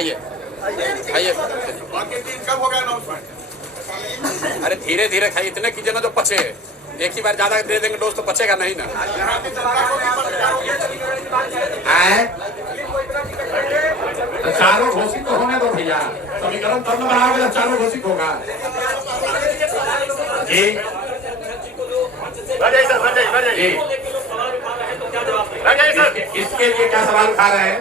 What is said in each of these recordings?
खाइए खाइए। कब हो गया अनाउंसमेंट? अरे धीरे धीरे खाइए, इतने कीजिए ना जो पचे। एक ही बार ज्यादा दे देंगे डोज तो पचेगा नहीं ना। तो चारों घोषित तो होने दो भैया, समीकरण तब न बनाओगे जब चारों घोषित होगा। जी इसके लिए क्या सवाल उठा रहे हैं?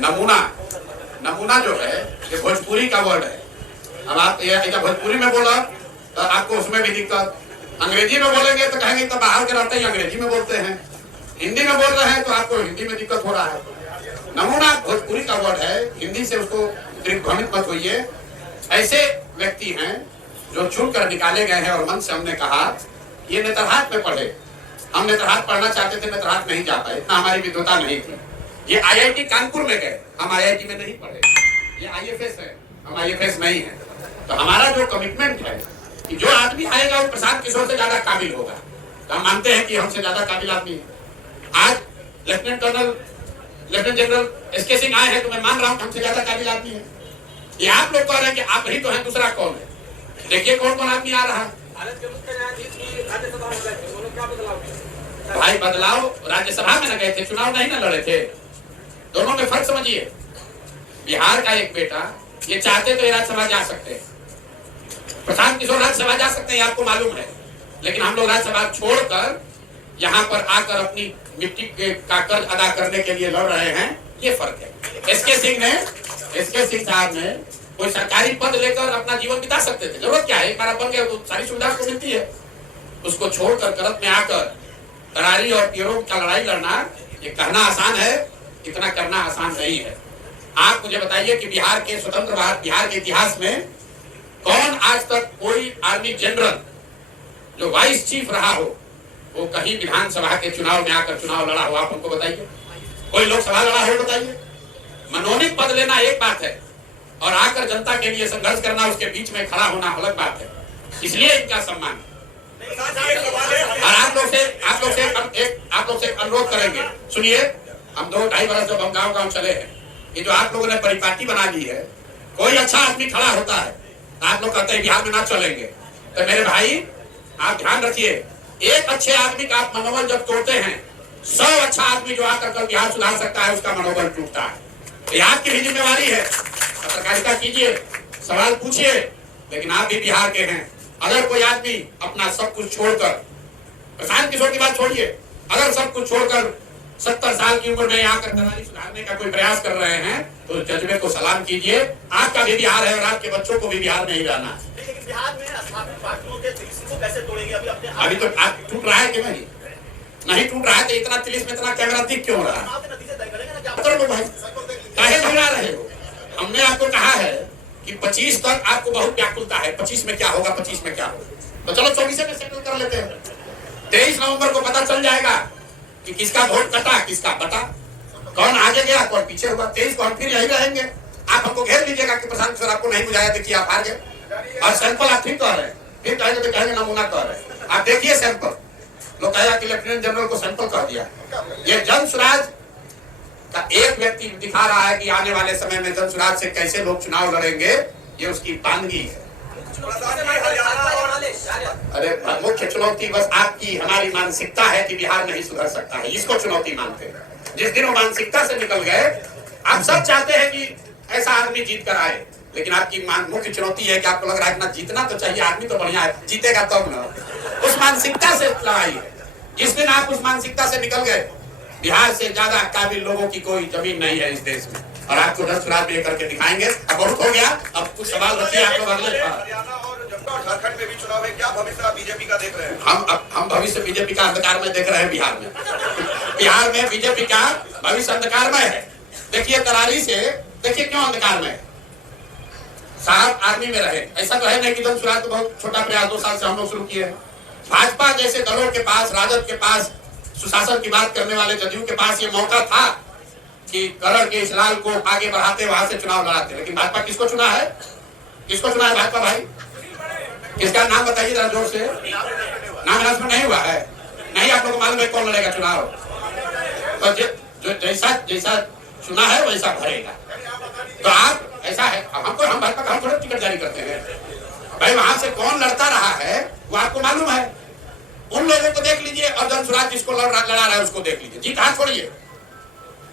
नमूना, नमूना जो है ये भोजपुरी का वर्ड है। अब आप ये भोजपुरी में बोला तो आपको उसमें भी दिक्कत, अंग्रेजी में बोलेंगे तो कहेंगे तो बाहर के रहते ही अंग्रेजी में बोलते हैं, हिंदी में बोल रहे हैं तो आपको हिंदी में दिक्कत हो रहा है। नमूना भोजपुरी का वर्ड है, हिंदी से उसको भ्रमित मत होइए। ऐसे व्यक्ति हैं जो चुन कर निकाले गए हैं और मन से हमने कहा ये नेतरहाट में पढ़े, हम नेतरहाट पढ़ना चाहते थे, नेतरहाट नहीं जा पाए, इतना हमारी विद्वता नहीं थी। ये IIT कानपुर में गए, हम IIT में नहीं पढ़े। ये IFS है, हम IFS नहीं है। तो हमारा जो कमिटमेंट है कि जो आदमी आएगा वो प्रशांत किशोर से ज्यादा काबिल होगा, तो हम मानते हैं कि हमसे ज्यादा काबिल आदमी है। आज लेफ्टिनेंट जनरल SK सिंह आए हैं तो मैं मान रहा हूँ हमसे ज्यादा काबिल आदमी है। ये आप लोग कह रहे हैं कि आप ही तो हैं, दूसरा कौन है? देखिए कौन कौन आदमी आ रहा है। भाई बदलाव राज्यसभा में न गए थे, चुनाव नहीं न लड़े थे, दोनों में फर्क समझिए। बिहार का एक बेटा ये चाहते तो राज्यसभा जा सकते हैं, प्रशांत किशोर राज्यसभा जा सकते हैं, आपको मालूम है, लेकिन हम लोग राज्यसभा छोड़कर यहाँ पर आकर अपनी मिट्टी का कर्ज अदा करने के लिए लड़ रहे हैं, ये फर्क है। SK सिंह साहब ने कोई सरकारी पद लेकर अपना जीवन बिता सकते थे, जरूरत क्या है, एक बार बन गया तो सारी सुविधा को मिलती है। उसको छोड़कर करत में आकर तरारी और पियरों का लड़ाई लड़ना, ये कहना आसान है, इतना करना आसान नहीं है। आप मुझे बताइए कि बिहार के स्वतंत्र बिहार के इतिहास में कौन आज तक कोई आर्मी जनरल जो वाइस चीफ रहा हो वो कहीं विधानसभा के चुनाव में आकर चुनाव लड़ा हो? आप हमको बताइए, कोई लोकसभा लड़ा हो बताइए? मनोनीत पद लेना एक बात है और आकर जनता के लिए संघर्ष करना, उसके बीच में खड़ा होना अलग बात है। इसलिए इनका सम्मान। और आप लोग से अनुरोध करेंगे, सुनिए, हम 2-2.5 बरस जब हम गाँव चले हैं, ये जो आप लोगों ने परिपाटी बना ली है, कोई अच्छा आदमी खड़ा होता है आप लोग कहते हैं बिहार में ना चलेंगे। तो मेरे भाई आप ध्यान रखिए, एक अच्छे आदमी का आप मनोबल जब तोड़ते हैं, 100 अच्छा आदमी जो आकर कल बिहार सुधार सकता है उसका मनोबल टूटता है। ये आपकी भी जिम्मेवारी है, पत्रकारिता कीजिए, सवाल पूछिए, लेकिन आप भी बिहार के हैं। अगर कोई आदमी अपना सब कुछ छोड़कर, प्रशांत किशोर की बात छोड़िए, अगर सब कुछ छोड़कर 70 साल की उम्र में यहाँ कर तरारी सुधारने का कोई प्रयास कर रहे हैं तो जज्बे को सलाम कीजिए। आपका भी बिहार है और आपके बच्चों को भी बिहार में ही रहना है। लेकिन बिहार में स्थापित पार्टियों के तिलिस्म को कैसे तोड़ेंगे? अभी तो टूट रहा है कि नहीं टूट रहा है तो इतना तिलिस्म, इतना कैमरा दिख क्यों रहा है? भाई काहे घबरा रहे हो? हमने आपको कहा है कि 25 तक आपको बहुत व्याकुलता है, 25 में क्या होगा, 25 में क्या होगा, तो चलो 24 में सेटल कर लेते हैं। 23 नवंबर को पता चल जाएगा कि किसका वोट कटा, किसका बटा, कौन आगे गया, कौन पीछे हुआ। 23 को हम फिर यही रहेंगे। आप हमको घेर लीजिएगा कि प्रशांत किशोर आपको नहीं बुझाया, देखिए आप हार गए। और सैंपल आप फिर कह रहे हैं, फिर कहेंगे तो कहेंगे नमूना कह रहे हैं। आप देखिए सैंपल, लोग कहेगा कि लेफ्टिनेंट जनरल को सैंपल कह दिया। ये जन सुराज का एक व्यक्ति दिखा रहा है कि आने वाले समय में जन सुराज से कैसे लोग चुनाव लड़ेंगे, ये उसकी बानगी है। अरे मुख्य चुनौती बस आपकी हमारी मानसिकता है कि बिहार नहीं सुधर सकता है, इसको चुनौती मानते हैं। जिस दिन वो मानसिकता से निकल गए, आप सब चाहते हैं कि ऐसा आदमी जीत कर आए, लेकिन आपकी मुख्य चुनौती है कि आपको लग रहा है ना जीतना तो चाहिए, आदमी तो बढ़िया है, जीतेगा तब ना। उस मानसिकता से लड़ाई है। जिस दिन आप उस मानसिकता से निकल गए, बिहार से ज्यादा काबिल लोगों की कोई जमीन नहीं है इस देश में, और आपको 10 रात में करके दिखाएंगे। अब बहुत हो गया, अब कुछ सवाल रखिए आप लोग अगले। झारखंड में भी चुनाव है, क्या भविष्य बीजेपी का देख रहे हैं? हम भविष्य बीजेपी का अंधकार में देख रहे हैं। बिहार में बीजेपी का भविष्य अंधकार में है। देखिए तरारी से, देखिए क्यों अंधकार में है। साहब आर्मी में रहे, ऐसा तो है नहीं कि जन सुराज तो बहुत छोटा प्रयास 2 साल से हम लोग शुरू किए हैं। भाजपा जैसे दलों के पास, राजद के पास, सुशासन की बात करने वाले जदयू के पास ये मौका था कि करण के इस लाल को आगे बढ़ाते, वहां से चुनाव लड़ाते, लेकिन भाजपा किसको चुना है? किसको चुना है भाजपा? भाई किसका नाम बताइए जरा जोर से। नाम अनाउंसमेंट नहीं हुआ है? नहीं, आप लोग को मालूम है कौन लड़ेगा चुनाव? तो जो जैसा जैसा चुना है वैसा भरेगा। तो आप ऐसा है, हमको हम भाजपा का हम थोड़ा टिकट जारी करते हैं भाई, वहां से कौन लड़ता रहा है वो आपको मालूम है। उन लोगों को देख लीजिए और जन स्वराज जिसको लड़ा रहा है उसको देख लीजिए। जीत हाथ छोड़िए,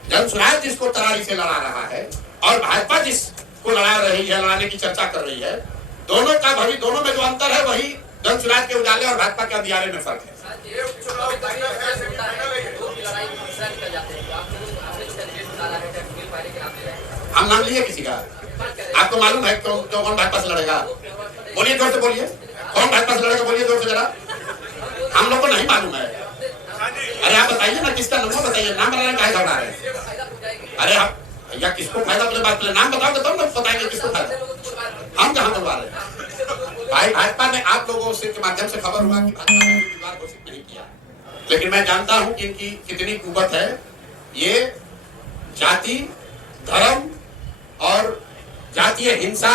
जन स्वराज जिसको तरारी से लड़ा रहा है और भाजपा जिसको लड़ा रही है, लड़ाने की चर्चा कर रही है, दोनों का भविष्य, दोनों में जो अंतर है वही जन स्वराज के उजाले और भाजपा के अंधियारे में फर्क है। हम नाम लिए किसी का? आपको मालूम है क्यों कौन भाजपा से लड़ेगा? बोलिए जोर से, बोलिए कौन भाजपा से लड़ेगा, बोलिए जोर से जरा। हम लोग को नहीं मालूम है। अरे आप बताइए ना किसका नाम बताइए, नाम बताने का झगड़ा है। अरे आप भैया किसको फायदा बोले, बात बोले नाम बताओ तो तब लोग बताएंगे किसको फायदा। हम कहाँ बोलवा रहे हैं भाई? भाजपा ने आप लोगों से के माध्यम से खबर हुआ कि भाजपा ने उम्मीदवार घोषित नहीं किया, लेकिन मैं जानता हूं कि इनकी कितनी कुवत है। ये जाति, धर्म और जातीय हिंसा,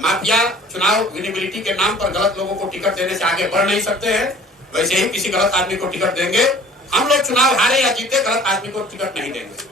माफिया, चुनाव विनिबिलिटी के नाम पर गलत लोगों को टिकट देने से आगे बढ़ नहीं सकते हैं। वैसे ही किसी गलत आदमी को टिकट देंगे। हम लोग चुनाव हारे या जीते, गलत आदमी को टिकट नहीं देंगे।